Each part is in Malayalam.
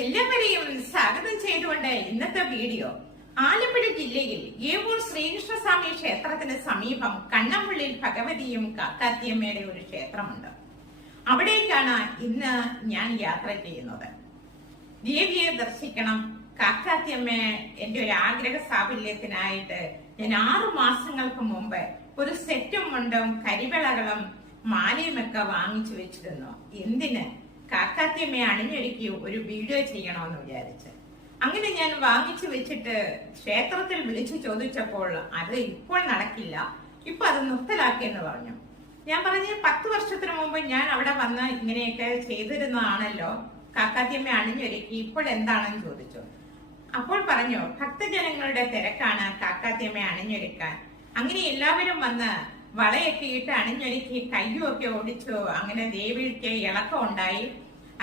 എല്ലാവരെയും സ്വാഗതം ചെയ്തുകൊണ്ട് ഇന്നത്തെ വീഡിയോ. ആലപ്പുഴ ജില്ലയിൽ ഏവൂർ ശ്രീകൃഷ്ണസ്വാമി ക്ഷേത്രത്തിന് സമീപം കണ്ണമ്പുള്ളിൽ ഭഗവതിയും കാക്കാത്തിയമ്മയുടെ ഒരു ക്ഷേത്രമുണ്ട്. അവിടേക്കാണ് ഇന്ന് ഞാൻ യാത്ര ചെയ്യുന്നത്. ദേവിയെ ദർശിക്കണം. കാക്കാത്തിയമ്മ എന്റെ ഒരു ആഗ്രഹ സാഫല്യത്തിനായിട്ട് ഞാൻ ആറു മാസങ്ങൾക്ക് മുമ്പ് ഒരു സെറ്റും മുണ്ടും കരിവിളകളും മാലയുമൊക്കെ വാങ്ങിച്ചു വെച്ചിരുന്നു. എന്തിന്? കാക്കാത്തിയമ്മയെ അണിഞ്ഞൊരുക്കി ഒരു വീഡിയോ ചെയ്യണമെന്ന് വിചാരിച്ച്. അങ്ങനെ ഞാൻ വാങ്ങിച്ചു വെച്ചിട്ട് ക്ഷേത്രത്തിൽ വിളിച്ചു ചോദിച്ചപ്പോൾ അത് ഇപ്പോൾ നടക്കില്ല. ഇപ്പൊ അത് നിർത്തലാക്കിയെന്ന് പറഞ്ഞു. ഞാൻ പറഞ്ഞ പത്ത് വർഷത്തിന് മുമ്പ് ഞാൻ അവിടെ വന്ന് ഇങ്ങനെയൊക്കെ ചെയ്തിരുന്നതാണല്ലോ. കാക്കാത്തിയമ്മ അണിഞ്ഞൊരുക്കി ഇപ്പോൾ എന്താണെന്ന് ചോദിച്ചു. അപ്പോൾ പറഞ്ഞു ഭക്തജനങ്ങളുടെ തിരക്കാണ് കാക്കാത്തിയമ്മ അണിഞ്ഞൊരുക്കാൻ അങ്ങനെ എല്ലാവരും വന്ന് വളയൊക്കെ ഇട്ട് അണിഞ്ഞൊരുക്കി കയ്യുമൊക്കെ ഓടിച്ചു. അങ്ങനെ ദേവിക്ക് ഇളക്കം ഉണ്ടായി.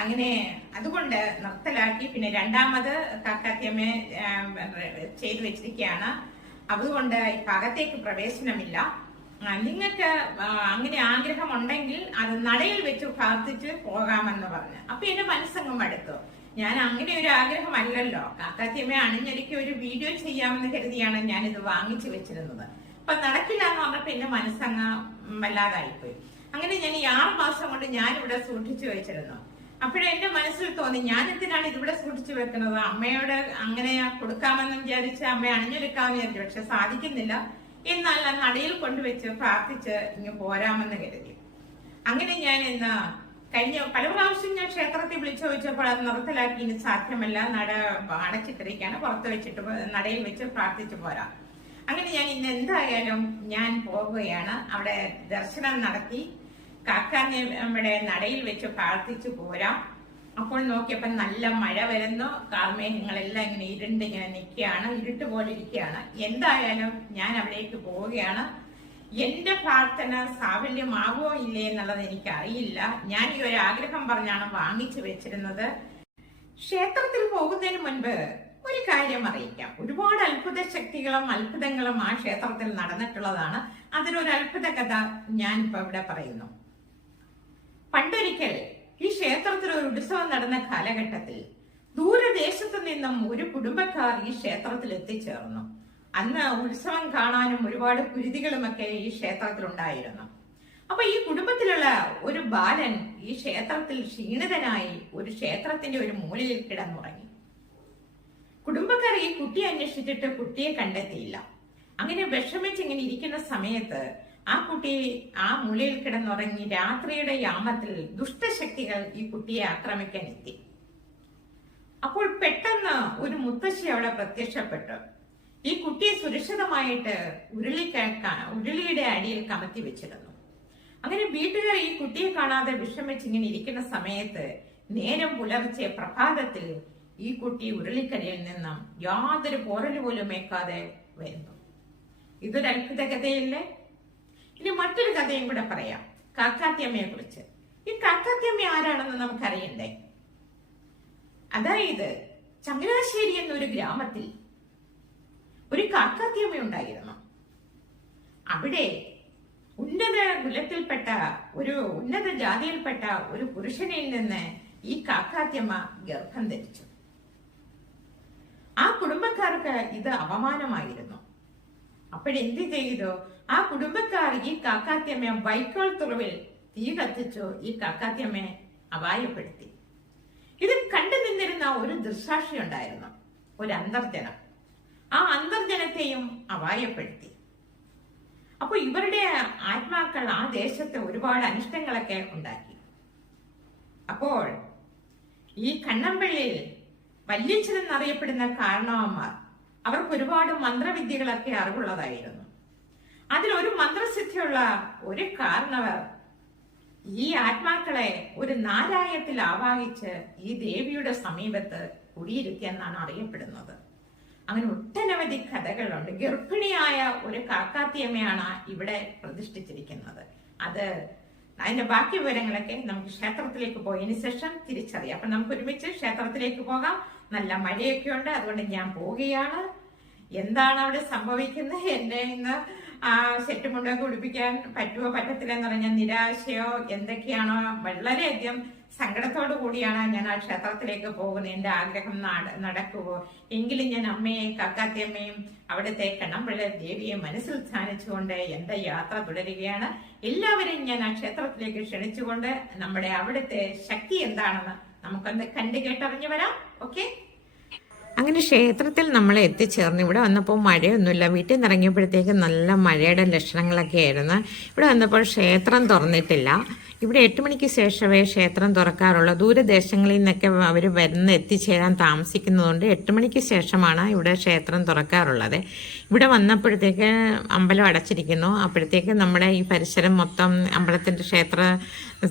അങ്ങനെ അതുകൊണ്ട് നിർത്തലാക്കി. പിന്നെ രണ്ടാമത് കാക്കാത്തിയമ്മ ചെയ്തു വെച്ചിരിക്കുകയാണ്. അതുകൊണ്ട് അകത്തേക്ക് പ്രവേശനമില്ല. നിങ്ങൾക്ക് അങ്ങനെ ആഗ്രഹം ഉണ്ടെങ്കിൽ അത് നടയിൽ വെച്ച് പ്രാർത്ഥിച്ച് പോകാമെന്ന് പറഞ്ഞു. അപ്പൊ എന്റെ മനസ്സങ്ങും മടുത്തു ഞാൻ അങ്ങനെ ഒരു ആഗ്രഹമല്ലല്ലോ. കാക്കാത്തിയമ്മ അണിഞ്ഞൊരുക്കി ഒരു വീഡിയോ ചെയ്യാമെന്ന് കരുതിയാണ് ഞാൻ ഇത് വാങ്ങിച്ചു വെച്ചിരുന്നത്. അപ്പൊ നടക്കില്ല എന്ന് പറഞ്ഞപ്പോ എന്റെ മനസ്സങ്ങ് വല്ലാതായിപ്പോയി. അങ്ങനെ ഞാൻ ഈ ആറ് മാസം കൊണ്ട് ഞാൻ ഇവിടെ സൂക്ഷിച്ചു വെച്ചിരുന്നു. അപ്പോഴെ എന്റെ മനസ്സിൽ തോന്നി ഞാൻ എന്തിനാണ് ഇതിവിടെ സൂക്ഷിച്ചു വെക്കുന്നത്? അമ്മയോട് അങ്ങനെ കൊടുക്കാമെന്ന് വിചാരിച്ച് അമ്മ അണിഞ്ഞൊരുക്കാമെന്ന് വിചാരിച്ചു. പക്ഷെ സാധിക്കുന്നില്ല. എന്നാൽ ആ നടയിൽ കൊണ്ടുവച്ച് പ്രാർത്ഥിച്ച് ഇങ്ങ് പോരാമെന്ന് കരുതി. അങ്ങനെ ഞാൻ ഇന്ന് കഴിഞ്ഞ പല പ്രാവശ്യം ഞാൻ ക്ഷേത്രത്തിൽ വിളിച്ചു ചോദിച്ചപ്പോൾ അത് നിർത്തലാക്കി ഇനി സാധ്യമല്ല. നട അടച്ചിട്ടിരിക്കുകയാണ്. പുറത്ത് വെച്ചിട്ട് നടയിൽ വെച്ച് പ്രാർത്ഥിച്ചു പോരാം. അങ്ങനെ ഞാൻ ഇന്ന് എന്തായാലും ഞാൻ പോവുകയാണ്. അവിടെ ദർശനം നടത്തി. കാക്കാമ്മയുടെ നടയിൽ വെച്ച് പ്രാർത്ഥിച്ചു പോരാം. അപ്പോൾ നോക്കിയപ്പോൾ നല്ല മഴ വരുന്നു. കാർമേഘങ്ങളെല്ലാം ഇങ്ങനെ ഇരുണ്ട് ഇങ്ങനെ നിൽക്കുകയാണ് ഇരുട്ട് പോലെ ഇരിക്കുകയാണ്. എന്തായാലും ഞാൻ അവിടേക്ക് പോവുകയാണ്. എന്റെ പ്രാർത്ഥന സാഫല്യമാകുമോ ഇല്ലേ എന്നുള്ളത് എനിക്ക് അറിയില്ല ഞാൻ ഈ ഒരു ആഗ്രഹം പറഞ്ഞാണ് വാങ്ങിച്ചു വെച്ചിരുന്നത്. ക്ഷേത്രത്തിൽ പോകുന്നതിന് മുൻപ് ഒരു കാര്യം അറിയിക്കാം. ഒരുപാട് അത്ഭുത ശക്തികളും അത്ഭുതങ്ങളും ആ ക്ഷേത്രത്തിൽ നടന്നിട്ടുള്ളതാണ്. അതിലൊരു അത്ഭുത കഥ ഞാൻ ഇപ്പൊ ഇവിടെ പറയുന്നു. പണ്ടൊരിക്കൽ ഈ ക്ഷേത്രത്തിൽ ഒരു ഉത്സവം നടന്ന കാലഘട്ടത്തിൽ ദൂരദേശത്ത് നിന്നും ഒരു കുടുംബക്കാർ ഈ ക്ഷേത്രത്തിൽ എത്തിച്ചേർന്നു. അന്ന് ഉത്സവം കാണാനും ഒരുപാട് കുരുതികളുമൊക്കെ ഈ ക്ഷേത്രത്തിൽ ഉണ്ടായിരുന്നു. അപ്പൊ ഈ കുടുംബത്തിലുള്ള ഒരു ബാലൻ ഈ ക്ഷേത്രത്തിൽ ക്ഷീണിതനായി ഒരു ക്ഷേത്രത്തിന്റെ ഒരു മൂലയിൽ കിടന്നുറങ്ങി കുടുംബക്കാർ ഈ കുട്ടിയെ അന്വേഷിച്ചിട്ട് കുട്ടിയെ കണ്ടെത്തിയില്ല. അങ്ങനെ വിഷമിച്ച് ഇങ്ങനെ ഇരിക്കുന്ന സമയത്ത് ആ കുട്ടി ആ മുള്ളിൽ കിടന്നുറങ്ങി രാത്രിയുടെ യാമത്തിൽ ദുഷ്ടശക്തികൾ ഈ കുട്ടിയെ ആക്രമിക്കാൻ എത്തി. അപ്പോൾ പെട്ടെന്ന് ഒരു മുത്തശ്ശി അവിടെ പ്രത്യക്ഷപ്പെട്ടു. ഈ കുട്ടിയെ സുരക്ഷിതമായിട്ട് ഉരുളി ഉരുളിയുടെ അടിയിൽ കമത്തി വെച്ചിരുന്നു. അങ്ങനെ വീട്ടുകാർ ഈ കുട്ടിയെ കാണാതെ വിഷമിച്ച് ഇങ്ങനെ ഇരിക്കുന്ന സമയത്ത് നേരം പുലർച്ചെ പ്രഭാതത്തിൽ ഈ കുട്ടി ഉരുളിക്കരയിൽ നിന്നും യാതൊരു പോരൽ പോലും ഏക്കാതെ വരുന്നു. ഇതൊരു അത്ഭുത ഇനി മറ്റൊരു കഥയും കൂടെ പറയാം. കാക്കാത്തിയമ്മയെ കുറിച്ച് ഈ കാക്കാത്തിയമ്മ ആരാണെന്ന് നമുക്കറിയണ്ടേ? അതായത് ചങ്ങനാശ്ശേരി എന്നൊരു ഗ്രാമത്തിൽ ഒരു കാക്കാത്തിയമ്മ ഉണ്ടായിരുന്നു. അവിടെ ഉന്നത കുലത്തിൽപ്പെട്ട ഒരു ഉന്നത ജാതിയിൽപ്പെട്ട ഒരു പുരുഷനിൽ നിന്ന് ഈ കാക്കാത്തിയമ്മ ഗർഭം ധരിച്ചു. ആ കുടുംബക്കാർക്ക് ഇത് അപമാനമായിരുന്നു. അപ്പോഴെന്ത് ചെയ്തു? ആ കുടുംബക്കാർ ഈ കാക്കാത്തിയമ്മയെ വൈക്കോൾ തുറവിൽ തീ കത്തിച്ചു ഈ കാക്കാത്തിയമ്മയെ അപായപ്പെടുത്തി. ഇത് കണ്ടു നിന്നിരുന്ന ഒരു ദൃസാക്ഷി ഉണ്ടായിരുന്നു ഒരു അന്തർജനം. ആ അന്തർജനത്തെയും അപായപ്പെടുത്തി. അപ്പൊ ഇവരുടെ ആത്മാക്കൾ ആ ദേശത്ത് ഒരുപാട് അനിഷ്ടങ്ങളൊക്കെ ഉണ്ടാക്കി. അപ്പോൾ ഈ കണ്ണമ്പള്ളിയിൽ വല്യച്ഛൻ എന്നറിയപ്പെടുന്ന കാരണവന്മാർ അവർക്ക് ഒരുപാട് മന്ത്രവിദ്യകളൊക്കെ അറിവുള്ളതായിരുന്നു. അതിലൊരു മന്ത്രസിദ്ധിയുള്ള ഒരു കാരണവർ ഈ ആത്മാക്കളെ ഒരു നാരായത്തിൽ ആവാഹിച്ച് ഈ ദേവിയുടെ സമീപത്ത് കുടിയിരുത്തിയെന്നാണ് അറിയപ്പെടുന്നത്. അങ്ങനെ ഒട്ടനവധി കഥകളുണ്ട്. ഗർഭിണിയായ ഒരു കാക്കാത്തിയമ്മയാണ് ഇവിടെ പ്രതിഷ്ഠിച്ചിരിക്കുന്നത്. അത് അതിന്റെ ബാക്കി വിവരങ്ങളൊക്കെ നമുക്ക് ക്ഷേത്രത്തിലേക്ക് പോയതിനു ശേഷം തിരിച്ചറിയാം. അപ്പൊ നമുക്ക് ഒരുമിച്ച് ക്ഷേത്രത്തിലേക്ക് പോകാം. നല്ല മഴയൊക്കെ ഉണ്ട്. അതുകൊണ്ട് ഞാൻ പോവുകയാണ്. എന്താണ് അവിടെ സംഭവിക്കുന്നത്? എന്നെ ഇന്ന് ആ സെറ്റ് മുണ്ടൊക്കെ ഉടുപ്പിക്കാൻ പറ്റുമോ പറ്റത്തില്ല എന്ന് പറഞ്ഞ നിരാശയോ എന്തൊക്കെയാണോ വളരെയധികം സങ്കടത്തോടു കൂടിയാണ് ഞാൻ ആ ക്ഷേത്രത്തിലേക്ക് പോകുന്നത് എന്റെ ആഗ്രഹം നട- നടക്കുവോ. എങ്കിലും ഞാൻ അമ്മയെ കാക്കാത്തിയമ്മയും അവിടുത്തെ കണ്ണമ്പിള്ള ദേവിയെ മനസ്സിൽ ധ്യാനിച്ചുകൊണ്ട് എന്റെ യാത്ര തുടരുകയാണ്. എല്ലാവരെയും ഞാൻ ആ ക്ഷേത്രത്തിലേക്ക് ക്ഷണിച്ചുകൊണ്ട് നമ്മുടെ അവിടുത്തെ ശക്തി എന്താണെന്ന് നമുക്കൊന്ന് കണ്ടു കേട്ടറിഞ്ഞു വരാം. ഓക്കെ? അങ്ങനെ ക്ഷേത്രത്തിൽ നമ്മൾ എത്തിച്ചേർന്ന്. ഇവിടെ വന്നപ്പോൾ മഴയൊന്നുമില്ല. വീട്ടിൽ നിന്ന് ഇറങ്ങിയപ്പോഴത്തേക്ക് നല്ല മഴയുടെ ലക്ഷണങ്ങളൊക്കെ ആയിരുന്നു. ഇവിടെ വന്നപ്പോൾ ക്ഷേത്രം തുറന്നിട്ടില്ല. ഇവിടെ എട്ട് മണിക്ക് ശേഷമേ ക്ഷേത്രം തുറക്കാറുള്ളൂ. ദൂരദേശങ്ങളിൽ നിന്നൊക്കെ അവർ വരുന്ന എത്തിച്ചേരാൻ താമസിക്കുന്നതുകൊണ്ട് എട്ട് മണിക്ക് ശേഷമാണ് ഇവിടെ ക്ഷേത്രം തുറക്കാറുള്ളത്. ഇവിടെ വന്നപ്പോഴത്തേക്ക് അമ്പലം അടച്ചിരിക്കുന്നു. അപ്പോഴത്തേക്ക് നമ്മുടെ ഈ പരിസരം മൊത്തം അമ്പലത്തിന്റെ ക്ഷേത്ര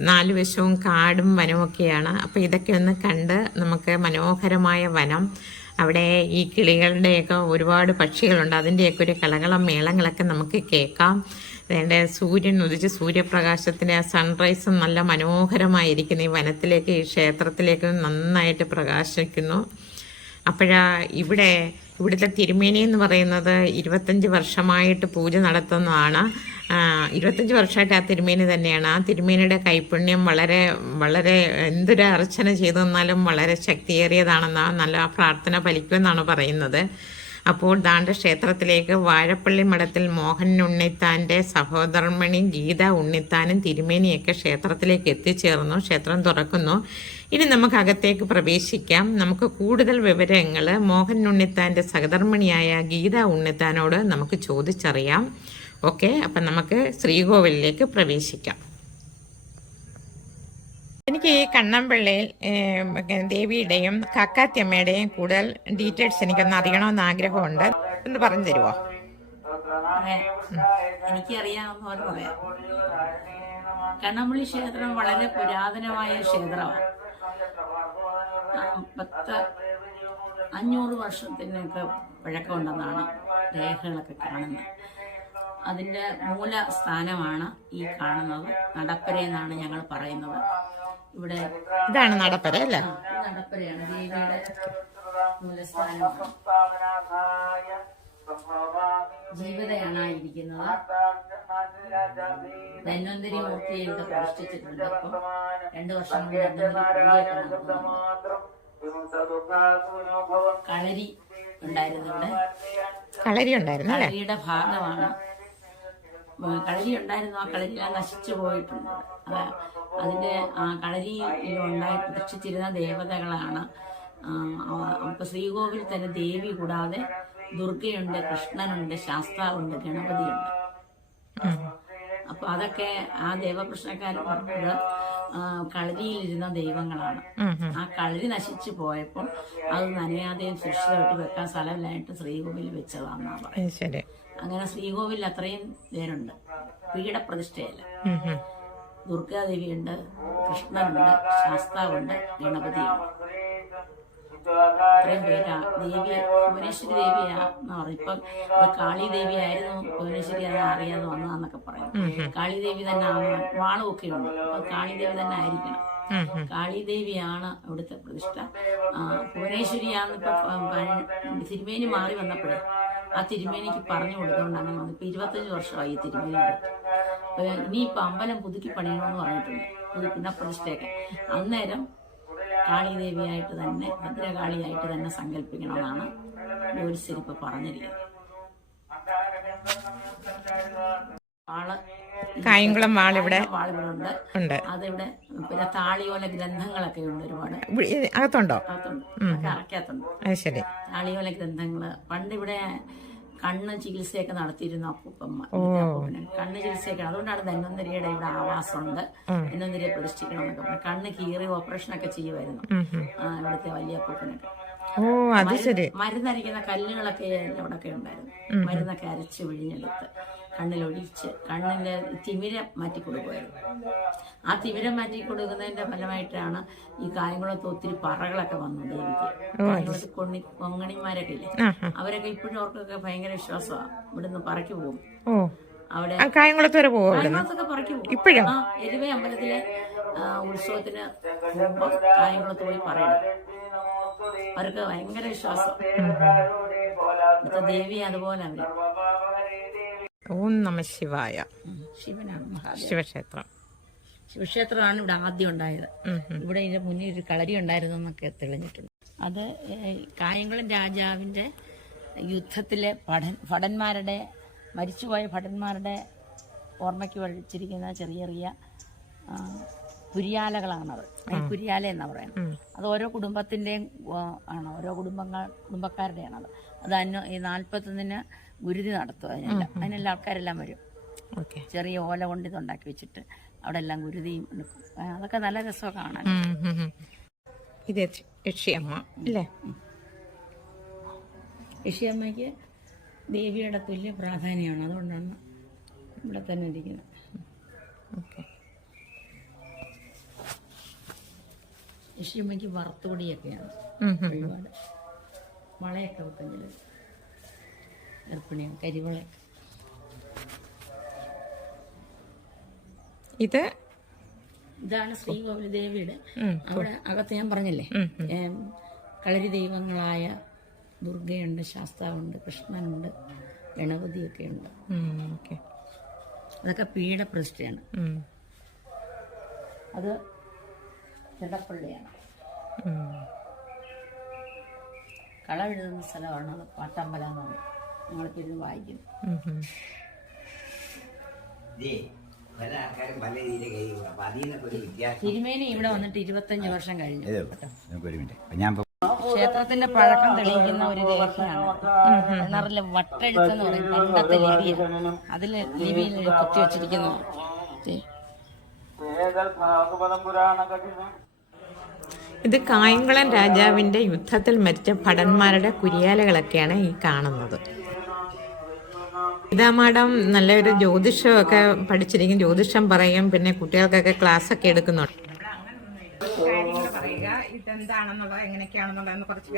നാല് വശവും കാടും വനമൊക്കെയാണ് അപ്പോൾ ഇതൊക്കെ ഒന്ന് കണ്ട് നമുക്ക് മനോഹരമായ വനം അവിടെ ഈ കിളികളുടെയൊക്കെ ഒരുപാട് പക്ഷികളുണ്ട്. അതിന്റെയൊക്കെ ഒരു കളകളം മേളങ്ങളൊക്കെ നമുക്ക് കേൾക്കാം. അതിന്റെ സൂര്യൻ ഉദിച്ച് സൂര്യപ്രകാശത്തിന്റെ ആ സൺറൈസും നല്ല മനോഹരമായിരിക്കുന്നു. ഈ വനത്തിലേക്ക് ഈ ക്ഷേത്രത്തിലേക്ക് നന്നായിട്ട് പ്രകാശിക്കുന്നു. അപ്പോഴാ ഇവിടെ ഇവിടുത്തെ തിരുമേനി എന്ന് പറയുന്നത് ഇരുപത്തഞ്ച് വർഷമായിട്ട് പൂജ നടത്തുന്നതാണ്. ഇരുപത്തഞ്ച് വർഷമായിട്ട് ആ തിരുമേനി തന്നെയാണ്. ആ തിരുമേനിയുടെ കൈപുണ്യം വളരെ വളരെ എന്തൊരു അർച്ചന ചെയ്തു തന്നാലും വളരെ ശക്തിയേറിയതാണെന്നാണ് നല്ല പ്രാർത്ഥന ഫലിക്കുമെന്നാണ് പറയുന്നത്. അപ്പോൾ ദാണ്ട ക്ഷേത്രത്തിലേക്ക് വാഴപ്പള്ളി മഠത്തിൽ മോഹൻ ഉണ്ണിത്താന്റെ സഹോദരമണി ഗീത ഉണ്ണിത്താനും തിരുമേനിയൊക്കെ ക്ഷേത്രത്തിലേക്ക് എത്തിച്ചേർന്നു. ക്ഷേത്രം തുറക്കുന്നു. ഇനി നമുക്ക് അകത്തേക്ക് പ്രവേശിക്കാം. നമുക്ക് കൂടുതൽ വിവരങ്ങൾ മോഹൻ ഉണ്ണിത്താന്റെ സഹധർമ്മിണിയായ ഗീത ഉണ്ണിത്താനോട് നമുക്ക് ചോദിച്ചറിയാം. ഓക്കെ അപ്പം നമുക്ക് ശ്രീകോവിലിലേക്ക് പ്രവേശിക്കാം. എനിക്ക് ഈ കണ്ണമ്പിള്ളയിൽ ദേവിയുടെയും കാക്കാത്തിയമ്മയുടെയും കൂടുതൽ ഡീറ്റെയിൽസ് എനിക്കൊന്ന് അറിയണമെന്ന് ആഗ്രഹമുണ്ട്. ഒന്ന് പറഞ്ഞു തരുമോ. എനിക്കറിയാവുന്ന പോലെ പറയാം. കണ്ണമ്പള്ളി ക്ഷേത്രം വളരെ പുരാതനമായ ക്ഷേത്രമാണ്. പത്ത് അഞ്ഞൂറ് വർഷത്തിനൊക്കെ പഴക്കമുണ്ടെന്നാണ് രേഖകളൊക്കെ കാണുന്നത്. അതിന്റെ മൂല സ്ഥാനമാണ് ഈ കാണുന്നത്. നടപ്പര എന്നാണ് ഞങ്ങൾ പറയുന്നത്. ഇവിടെ ഇതാണ് നടപ്പര അല്ലേ? നടപ്പരയാണ്. ദേവിയുടെ മൂലസ്ഥാനമാണ് ജീവിതയാണ് ഇരിക്കുന്നത് ധന്വന്തരി ഇവിടെ പ്രതിഷ്ഠിച്ചിട്ടുണ്ട്. അപ്പം രണ്ടു വർഷം കൊണ്ട് ധന്വന്തരി പൂജയൊക്കെ നടത്തുന്നുണ്ട് കളരി കളരി ഉണ്ടായിരുന്നു കളരിയുടെ ഭാഗമാണ് കളരി ഉണ്ടായിരുന്നു ആ കളരിയെല്ലാം നശിച്ചു പോയിട്ടുണ്ട്. അത് അതിന്റെ ആ കളരി ഉണ്ടായി പ്രതിഷ്ഠിച്ചിരുന്ന ദേവതകളാണ്. അപ്പോൾ ശ്രീകോവിൽ തന്നെ ദേവി കൂടാതെ ദുർഗയുണ്ട് കൃഷ്ണനുണ്ട് ശാസ്താവുണ്ട് ഗണപതിയുണ്ട്. അപ്പൊ അതൊക്കെ ആ ദേവപ്രശ്നക്കാരൻ പറഞ്ഞത് കളരിയിലിരുന്ന ദൈവങ്ങളാണ്. ആ കളരി നശിച്ചു പോയപ്പോൾ അത് നനയാതെയും സുരക്ഷിതമായിട്ട് വെക്കാൻ സ്ഥലമില്ലായിട്ട് ശ്രീകോവിൽ വെച്ചതാണെന്നാണ് പറയുന്നത്. അങ്ങനെ ശ്രീകോവിൽ അത്രയും പേരുണ്ട്. പീഠപ്രതിഷ്ഠയല്ല. ദുർഗാദേവിയുണ്ട് കൃഷ്ണനുണ്ട് ശാസ്താവുണ്ട് ഗണപതിയുണ്ട്. ഇത്രയും പേരാ. ദേവി ഭുവനേശ്വരി ദേവിയാ എന്ന് പറയും. ഇപ്പൊ കാളിദേവി കാളി ദേവി ആയിരുന്നു ഭുവനേശ്വരി അത് അറിയാതെ വന്നതാന്നൊക്കെ പറയും. കാളി ദേവി തന്നെ ആണ് വാളുമൊക്കെ ഉണ്ട്. അപ്പൊ കാളി ദേവി തന്നെ ആയിരിക്കണം. കാളിദേവിയാണ് അവിടുത്തെ പ്രതിഷ്ഠ. ഭുവനേശ്വരിയാണ് ഇപ്പൊ തിരുമേനി മാറി വന്നപ്പോഴേ ആ തിരുമേനിക്ക് പറഞ്ഞു കൊടുത്തോണ്ട് അങ്ങനെ വന്നു. ഇപ്പൊ ഇരുപത്തഞ്ച് വർഷമായി ഈ തിരുമേനി ഇനിയിപ്പൊ അമ്പലം പുതുക്കി പണിയണമെന്ന് പറഞ്ഞിട്ടുണ്ട്. പുതുക്കുന്ന പ്രതിഷ്ഠയൊക്കെ. അന്നേരം കാളിദേവിയായിട്ട് തന്നെ ഭദ്രകാളിയായിട്ട് തന്നെ സങ്കല്പിക്കണമെന്നാണ് ജോലിസ്ഥരിപ്പ പറഞ്ഞിരിക്കുന്നത്. ആൾ കായംകുളം വാൾ ഇവിടെ ഉണ്ട്. അതിവിടെ പിന്നെ താളിയോല ഗ്രന്ഥങ്ങളൊക്കെ ഉണ്ട് ഒരുപാട്. അകത്തുണ്ടോ? അത് ശരി. താളിയോല ഗ്രന്ഥങ്ങൾ. പണ്ട് ഇവിടെ കണ്ണ് ചികിത്സയൊക്കെ നടത്തിയിരുന്ന അപ്പൂപ്പമ്മ കണ്ണ് ചികിത്സയൊക്കെ അതുകൊണ്ടാണ് ധന്വന്തരിയുടെ ഇവിടെ ആവാസമുണ്ട്. ധന്വന്തരിയെ പ്രതിഷ്ഠിക്കണം എന്നൊക്കെ പറഞ്ഞു കണ്ണ് കീറി ഓപ്പറേഷൻ ഒക്കെ ചെയ്യുമായിരുന്നു. ഇവിടുത്തെ വലിയ അപ്പൂപ്പനൊക്കെ. ഓ അത് ശരി. മരുന്നരിക്കുന്ന കല്ലുകളൊക്കെ അവിടെയൊക്കെ ഉണ്ടായിരുന്നു. മരുന്നൊക്കെ അരച്ച് വിഴിഞ്ഞെടുത്ത്. കണ്ണിലൊഴിച്ച് കണ്ണിന്റെ തിമിരം മാറ്റി കൊടുക്കുമായിരുന്നു ആ തിമിരം മാറ്റി കൊടുക്കുന്നതിന്റെ ഫലമായിട്ടാണ് ഈ കായംകുളത്ത് ഒത്തിരി പറകളൊക്കെ വന്നത് കായംകുളത്ത് കൊണ്ണി കൊങ്ങണിമാരൊക്കെ ഇല്ലേ. അവരൊക്കെ ഇപ്പോഴും അവർക്കൊക്കെ ഭയങ്കര വിശ്വാസമാണ് ഇവിടുന്ന് പറക്കി പോകും. അവിടെ കായംകുളത്ത് വരെ ഇവിടുന്ന്? കായംകുളത്തൊക്കെ പറക്കി പോകും. ഇപ്പോഴും? ആ എരുവ അമ്പലത്തിലെ ഉത്സവത്തിന് പോകുമ്പോൾ കായംകുളത്ത് പോയി പറയണം. അവർക്ക് ഭയങ്കര വിശ്വാസം. ദേവി അതുപോലെ അവർ ഓം നമ ശിവായ. ശിവനാണ് ശിവക്ഷേത്രം. ശിവക്ഷേത്രമാണ് ഇവിടെ ആദ്യം ഉണ്ടായത്. ഇവിടെ ഇതിന്റെ മുന്നിൽ ഒരു കളരി ഉണ്ടായിരുന്നു എന്നൊക്കെ തെളിഞ്ഞിട്ടുണ്ട്. അത് കായംകുളം രാജാവിന്റെ യുദ്ധത്തിലെ ഭടൻ ഭടന്മാരുടെ മരിച്ചുപോയ ഭടന്മാരുടെ ഓർമ്മയ്ക്ക് വഴിച്ചിരിക്കുന്ന ചെറിയ ചെറിയ കുരിയാലകളാണത്. കുരിയാല എന്നാ പറയുന്നത്. അത് ഓരോ കുടുംബത്തിന്റെയും ആ, ആണ്. ഓരോ കുടുംബങ്ങൾ കുടുംബക്കാരുടെയാണത്. അത് അന്വ ഈ നാൽപ്പത്തൊന്നിന് ഗുരുതി നടത്തും അതിനെല്ലാം. അതിനെല്ലാം ആൾക്കാരെല്ലാം വരും. ചെറിയ ഓല കൊണ്ട് ഇതുണ്ടാക്കി വെച്ചിട്ട് അവിടെ എല്ലാം ഗുരുതിയും എടുക്കും അതൊക്കെ നല്ല രസമാണ് കാണാൻ. ഇത് യക്ഷിയമ്മ അല്ലേ? യക്ഷിയമ്മയ്ക്ക് ദേവിയുടെ തുല്യ പ്രാധാന്യമാണ്. അതുകൊണ്ടാണ് ഇവിടെ തന്നെ ഇരിക്കുന്നത്. ഓക്കെ. യക്ഷിയമ്മയ്ക്ക് വറുത്തുപൊടിയൊക്കെയാണ് ഒരുപാട്. വളയൊക്കെ വെക്കും ചിലർ ഗർഭിണിയാണ് കരിവളയൊക്കെ ഇത് ഇതാണ് ശ്രീകോവിലദേവിയുടെ അവിടെ അകത്ത് ഞാൻ പറഞ്ഞില്ലേ? കളരി ദൈവങ്ങളായ ദുർഗയുണ്ട് ശാസ്താവുണ്ട് കൃഷ്ണനുണ്ട് ഗണപതിയൊക്കെ ഉണ്ട്. അതൊക്കെ അതൊക്കെ പീഠപ്രതിഷ്ഠയാണ്. അത് ജടപ്പള്ളിയാണ് കളവെഴുതുന്ന സ്ഥലമാണ് അത് പാട്ടമ്പല എന്ന് പറയും ഇരുന്ന് വായിക്കും പല ആൾക്കാരും പല രീതിയിൽ അപ്പൊ അതിൽ നിന്നൊക്കെ ഒരു വ്യത്യാസം. തിരുമേനി ഇവിടെ വന്നിട്ട് ഇരുപത്തഞ്ച് വർഷം കഴിഞ്ഞു. ഇത് നമുക്ക് ഒരു മിനിറ്റ്. ഞാൻ ക്ഷേത്രത്തിന്റെ പഴക്കം തെളിയിക്കുന്ന ഒരു രേഖയാണ് കിണറിലെ വട്ടെഴുത്തെന്ന് പറയും. പണ്ടത്തെ ലിപിയാണ് അതിൽ ലിപിയിൽ കുത്തി വെച്ചിരിക്കുന്നു. ഇത് കായംകുളം രാജാവിന്റെ യുദ്ധത്തിൽ മരിച്ച ഭടന്മാരുടെ കുരിയാലകളൊക്കെയാണ് ഈ കാണുന്നത്. ഇതാ മാഡം നല്ലൊരു ജ്യോതിഷമൊക്കെ പഠിച്ചിരിക്കും. ജ്യോതിഷം പറയും പിന്നെ കുട്ടികൾക്കൊക്കെ ക്ലാസ് ഒക്കെ എടുക്കുന്നുണ്ട്. പറയുക കുറച്ച്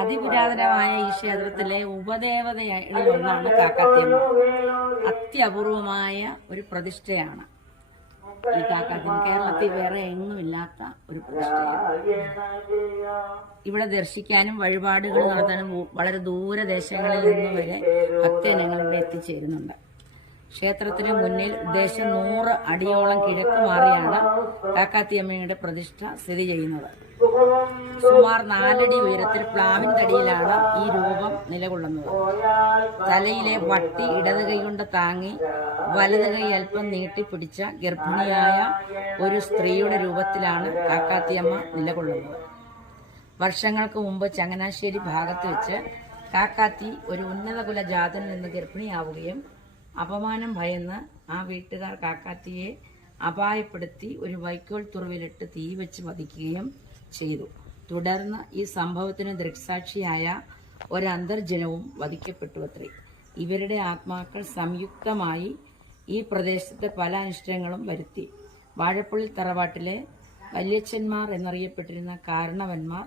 അതിപുരാതനമായ ഈ ക്ഷേത്രത്തിലെ ഉപദേവതകളിൽ ഒന്നാണ് കാക്കാത്തിയമ്മ. അത്യപൂർവമായ ഒരു പ്രതിഷ്ഠയാണ്. ഈ കാക്കാത്തിയമ്മ കേരളത്തിൽ വേറെ എങ്ങുമില്ലാത്ത ഒരു ഇവിടെ ദർശിക്കാനും വഴിപാടുകൾ നടത്താനും വളരെ ദൂരദേശങ്ങളിൽ നിന്ന് വരെ ഭക്തജനങ്ങൾ ഇവിടെ എത്തിച്ചേരുന്നുണ്ട്. ക്ഷേത്രത്തിന് മുന്നിൽ ഉദ്ദേശം നൂറ് അടിയോളം കിഴക്ക് മാറിയാണ് കാക്കാത്തിയമ്മയുടെ പ്രതിഷ്ഠ സ്ഥിതി ചെയ്യുന്നത്. സുമാർ നാലടി ഉയരത്തിൽ പ്ലാവിൻ തടിയിലാണ് ഈ രൂപം നിലകൊള്ളുന്നത്. തലയിലെ വട്ടി ഇടത് കൈ കൊണ്ട് താങ്ങി വലത് കൈ അല്പം നീട്ടിപ്പിടിച്ച ഗർഭിണിയായ ഒരു സ്ത്രീയുടെ രൂപത്തിലാണ് കാക്കാത്തിയമ്മ നിലകൊള്ളുന്നത്. വർഷങ്ങൾക്ക് മുമ്പ് ചങ്ങനാശ്ശേരി ഭാഗത്ത് വെച്ച് കാക്കാത്തി ഒരു ഉന്നതകുല ജാതനിൽ നിന്ന് ഗർഭിണിയാവുകയും അപമാനം ഭയന്ന് ആ വീട്ടുകാർ കാക്കാത്തിയെ അപായപ്പെടുത്തി ഒരു വൈക്കോൽ തുറവിലിട്ട് തീ വെച്ച് വധിക്കുകയും ചെയ്തു. തുടർന്ന് ഈ സംഭവത്തിന് ദൃക്സാക്ഷിയായ ഒരു അന്തർജനവും വധിക്കപ്പെട്ടു അത്രേ ഇവരുടെ ആത്മാക്കൾ സംയുക്തമായി ഈ പ്രദേശത്തെ പല അനിഷ്ടങ്ങളും വരുത്തി. വാഴപ്പള്ളി തറവാട്ടിലെ വല്യച്ഛന്മാർ എന്നറിയപ്പെട്ടിരുന്ന കാരണവന്മാർ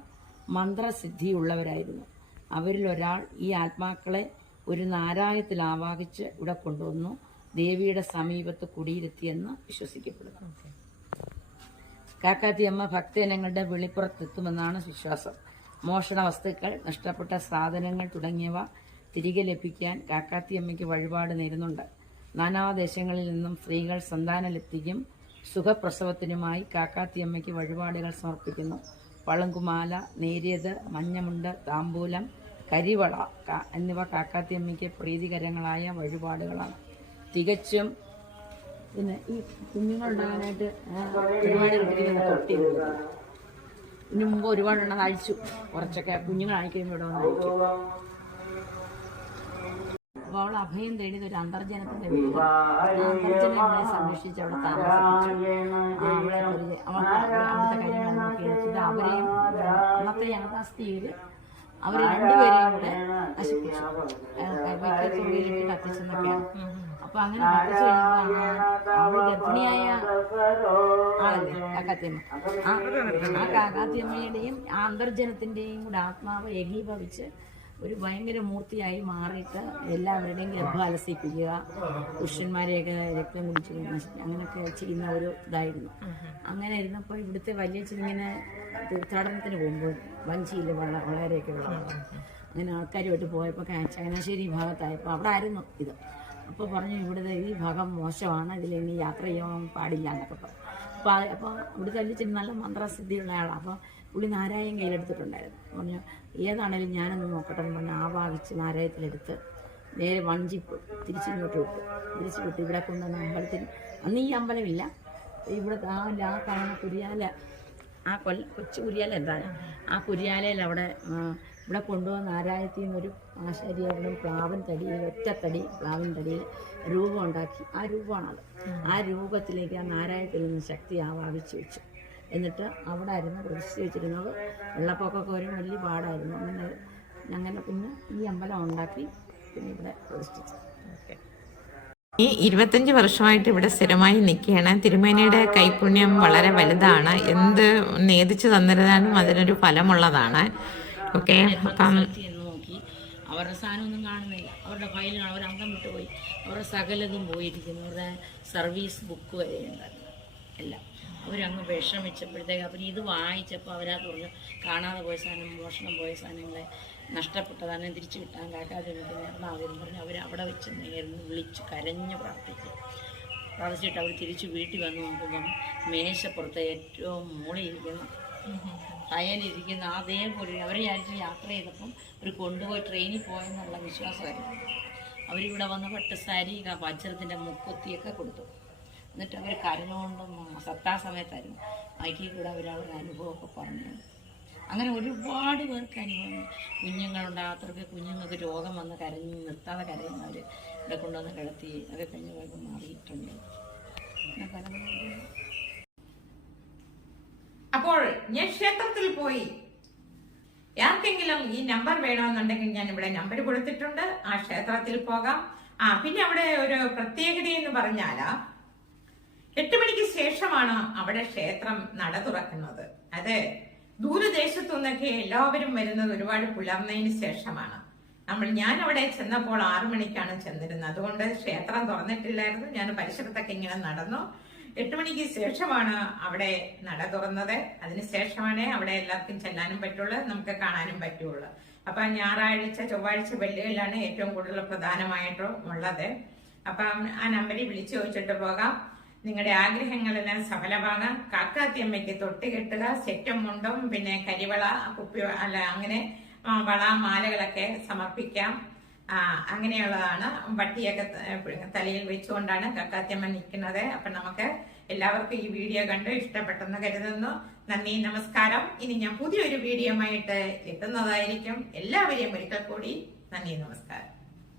മന്ത്രസിദ്ധിയുള്ളവരായിരുന്നു. അവരിൽ ഒരാൾ ഈ ആത്മാക്കളെ ഒരു നാരായത്തിൽ ആവാഹിച്ച് ഇവിടെ കൊണ്ടുവന്നു. ദേവിയുടെ സമീപത്ത് കുടിയിരുത്തിയെന്ന് വിശ്വസിക്കപ്പെടുന്നു. കാക്കാത്തിയമ്മ ഭക്തജനങ്ങളുടെ വെളിപ്പുറത്തെത്തുമെന്നാണ് വിശ്വാസം. മോഷണ വസ്തുക്കൾ നഷ്ടപ്പെട്ട സാധനങ്ങൾ തുടങ്ങിയവ തിരികെ ലഭിക്കാൻ കാക്കാത്തിയമ്മയ്ക്ക് വഴിപാട് നേരുന്നുണ്ട്. നാനാദേശങ്ങളിൽ നിന്നും സ്ത്രീകൾ സന്താനലബ്ധിക്കും സുഖപ്രസവത്തിനുമായി കാക്കാത്തിയമ്മയ്ക്ക് വഴിപാടുകൾ സമർപ്പിക്കുന്നു. പളുങ്കുമാല നേരിയത് മഞ്ഞമുണ്ട് താമ്പൂലം കരിവള എന്നിവ കാക്കാത്തിയമ്മയ്ക്ക് പ്രീതികരങ്ങളായ വഴിപാടുകളാണ്. തികച്ചും പിന്നെ ഈ കുഞ്ഞുങ്ങളുണ്ടാകാനായിട്ട് ഒരുപാട് കിട്ടിക്കുന്ന തൊട്ടി. ഇതിനു മുമ്പ് ഒരുപാടെണ്ണം അഴിച്ചു കുറച്ചൊക്കെ കുഞ്ഞുങ്ങളായി കഴിയുമ്പോൾ ഇവിടെ വന്ന് അപ്പോൾ അവൾ അഭയം തേടിയത് ഒരു അന്തർജനത്തിന്റെ അവളെ സംരക്ഷിച്ച് അവിടെ താമസിപ്പിച്ചു? ആ, അവളെ അവൾക്ക് അവിടുത്തെ കാര്യങ്ങൾ നോക്കി അവരെയും അന്നത്തെ യാഥാസ്ഥിതിയിൽ അവർ രണ്ടുപേരെയും കൂടെ നശിപ്പിച്ചു. തുള്ളിയിലിട്ട് കത്തിച്ചെന്നൊക്കെയാണ് അപ്പൊ അങ്ങനെ കത്തിച്ചു കഴിഞ്ഞപ്പോഴാണ് അവൾ ഗർഭിണിയായ ആളല്ലേ കാക്കാത്തിയമ്മ ആ കാക്കാത്തിയമ്മയുടെയും അന്തർജനത്തിന്റെയും കൂടെ ആത്മാവ് ഏകീഭവിച്ച് ഒരു ഭയങ്കര മൂർത്തിയായി മാറിയിട്ട് എല്ലാവരുടെയും ഗർഭം അലസിപ്പിക്കുക പുരുഷന്മാരെയൊക്കെ രക്തം കുടിച്ച് അങ്ങനെയൊക്കെ ചെയ്യുന്ന ഒരു ഇതായിരുന്നു. അങ്ങനെ ഇരുന്നപ്പോൾ ഇവിടുത്തെ വലിയ ഇങ്ങനെ തീർത്ഥാടനത്തിന് പോകുമ്പോൾ വഞ്ചിയിൽ വള വളരെയൊക്കെ ഉള്ള അങ്ങനെ ആൾക്കാരുമായിട്ട് പോയപ്പോൾ ചങ്ങനാശ്ശേരി ഭാഗത്തായപ്പോൾ അവിടെ ആയിരുന്നു ഇത്. അപ്പോൾ പറഞ്ഞു ഇവിടുത്തെ ഈ ഭാഗം മോശമാണ് ഇതിൽ ഇനി യാത്ര ചെയ്യാൻ പാടില്ല എന്നൊക്കെ പറഞ്ഞു. അപ്പോൾ അപ്പോൾ ഇവിടുത്തെ ഇച്ചിരി നല്ല മന്ത്രസിദ്ധിയുള്ള ആളാണ്. അപ്പോൾ പുള്ളി നാരായണൻ കയ്യിലെടുത്തിട്ടുണ്ടായിരുന്നു. പറഞ്ഞു ഏതാണേലും ഞാനൊന്ന് നോക്കട്ടെ എന്ന് പറഞ്ഞ് ആ ഭാഗിച്ച് നാരായത്തിലെടുത്ത് നേരെ വഞ്ചി തിരിച്ചിങ്ങോട്ട് വിട്ടു. തിരിച്ചു വിട്ട്. ഇവിടെ കൊണ്ടുവന്ന അമ്പലത്തിൽ അന്ന് ഈ അമ്പലമില്ല. ഇവിടെ ആ ലാ കാണുന്ന കുരിയാല ആ കൊല്ല കൊച്ചു കുരിയാല എന്താണ് ആ കുരിയാലയിൽ അവിടെ ആ, ഇവിടെ കൊണ്ടുവന്ന ആരായത്തിൽ നിന്നൊരു ആശാരിയായിട്ടും പ്ലാവൻ തടിയിൽ ഒറ്റത്തടി പ്ലാവൻ തടിയിൽ രൂപം ഉണ്ടാക്കി. ആ രൂപമാണത്. ആ രൂപത്തിലേക്ക് ആ നാരായത്തിൽ നിന്ന് ശക്തി ആവാഹിച്ചു വെച്ചു. എന്നിട്ട് അവിടെ ആയിരുന്നു പ്രതിഷ്ഠ വെച്ചിരുന്നത്. വെള്ളപ്പൊക്കമൊക്കെ ഒരു വലിയ പാടായിരുന്നു. അങ്ങനെ അങ്ങനെ പിന്നെ ഈ അമ്പലം ഉണ്ടാക്കി പിന്നെ ഇവിടെ പ്രതിഷ്ഠിച്ചു. ഈ ഇരുപത്തഞ്ച് വർഷമായിട്ട് ഇവിടെ സ്ഥിരമായി നിൽക്കുകയാണ്. തിരുമേനിയുടെ കൈപുണ്യം വളരെ വലുതാണ്. എന്ത് നേതിച്ചു തന്നിരുന്നാലും അതിനൊരു ഫലമുള്ളതാണ്. ഓക്കെ അപ്പം നോക്കി. അവരുടെ സാധനമൊന്നും കാണുന്നില്ല. അവരുടെ ഫയൽ അവർ അന്തം വിട്ടുപോയി. അവരുടെ സകലതും പോയിരിക്കുന്നു. അവരുടെ സർവീസ് ബുക്ക് വരെയുണ്ടായിരുന്നു എല്ലാം. അവരങ്ങ് വിഷമിച്ചപ്പോഴത്തേക്ക് അവർ ഇത് വായിച്ചപ്പോൾ അവരാ പറഞ്ഞു കാണാതെ പോയ സാധനം മോഷണം പോയ സാധനങ്ങളെ നഷ്ടപ്പെട്ട സാധനം തിരിച്ചു കിട്ടാൻ കാക്കാതെ നേർന്നാവരും പറഞ്ഞ് അവർ അവിടെ വെച്ച് നേർന്ന് വിളിച്ച് കരഞ്ഞ് പ്രാർത്ഥിച്ചു. പ്രാർത്ഥിച്ചിട്ട് അവർ തിരിച്ച് വീട്ടിൽ വന്ന് നോക്കുമ്പം മേശപ്പുറത്ത് ഏറ്റവും മുകളിലിരിക്കുന്ന ഫയലിരിക്കുന്ന അതേപോലെ അവർ ആയിട്ട് യാത്ര ചെയ്തപ്പം അവർ കൊണ്ടുപോയി ട്രെയിനിൽ പോയെന്നുള്ള വിശ്വാസമായിരുന്നു. അവരിവിടെ വന്ന് പട്ടുസാരി സാരി വജ്രത്തിന്റെ മുക്കുത്തിയൊക്കെ കൊടുത്തു. എന്നിട്ട് അവർ കരഞ്ഞുകൊണ്ടും സത്താസമയത്തായിരുന്നു മൈക്കിൽ കൂടെ അവർ അവരുടെ അനുഭവമൊക്കെ പറഞ്ഞു. അങ്ങനെ ഒരുപാട് പേർക്ക് അനുഭവം. കുഞ്ഞുങ്ങളുണ്ടാകാത്തവർക്ക് കുഞ്ഞുങ്ങൾക്ക് രോഗം വന്ന് കരഞ്ഞ് നിർത്താതെ കരയുന്നവർ ഇവിടെ കൊണ്ടുവന്ന് കിടത്തി അതൊക്കെ കഴിഞ്ഞ് പോയപ്പോൾ മാറിയിട്ടുണ്ട്. അപ്പോൾ ഞാൻ ക്ഷേത്രത്തിൽ പോയി. ആർക്കെങ്കിലും ഈ നമ്പർ വേണമെന്നുണ്ടെങ്കിൽ ഞാൻ ഇവിടെ നമ്പർ കൊടുത്തിട്ടുണ്ട്. ആ ക്ഷേത്രത്തിൽ പോകാം. ആ പിന്നെ അവിടെ ഒരു പ്രത്യേകത എന്ന് പറഞ്ഞാൽ എട്ട് മണിക്ക് ശേഷമാണ് അവിടെ ക്ഷേത്രം നട തുറക്കുന്നത്. അത് ദൂരദേശത്തു നിന്നൊക്കെ എല്ലാവരും വരുന്നത് ഒരുപാട് പുലർന്നതിന് ശേഷമാണ്. നമ്മൾ ഞാൻ അവിടെ ചെന്നപ്പോൾ ആറു മണിക്കാണ് ചെന്നിരുന്നത്. അതുകൊണ്ട് ക്ഷേത്രം തുറന്നിട്ടില്ലായിരുന്നു. ഞാൻ പരിസരത്തൊക്കെ ഇങ്ങനെ നടന്നു. എട്ട് മണിക്ക് ശേഷമാണ് അവിടെ നട തുറന്നത്. അതിനുശേഷമാണ് അവിടെ എല്ലാവർക്കും ചെല്ലാനും പറ്റുള്ളൂ നമുക്ക് കാണാനും പറ്റുള്ളൂ. അപ്പൊ ഞായറാഴ്ച ചൊവ്വാഴ്ച വെള്ളികളിലാണ് ഏറ്റവും കൂടുതൽ പ്രധാനമായിട്ടും ഉള്ളത്. അപ്പം ആ നമ്പറിൽ വിളിച്ചു ചോദിച്ചിട്ട് പോകാം. നിങ്ങളുടെ ആഗ്രഹങ്ങളെല്ലാം സഫലമാകാം. കാക്കാത്തിയമ്മയ്ക്ക് തൊട്ട് കെട്ടുക സെറ്റും മുണ്ടും പിന്നെ കരിവള കുപ്പി അല്ല അങ്ങനെ വള മാലകളൊക്കെ സമർപ്പിക്കാം. അങ്ങനെയുള്ളതാണ്. വട്ടിയൊക്കെ തലയിൽ വെച്ചുകൊണ്ടാണ് കക്കാത്തിയമ്മ നിൽക്കുന്നത്. അപ്പൊ നമുക്ക് എല്ലാവർക്കും ഈ വീഡിയോ കണ്ട് ഇഷ്ടപ്പെട്ടെന്ന് കരുതുന്നു. നന്ദി നമസ്കാരം. ഇനി ഞാൻ പുതിയൊരു വീഡിയോ ആയിട്ട് എത്തുന്നതായിരിക്കും. എല്ലാവരെയും ഒരിക്കൽ കൂടി നന്ദി നമസ്കാരം.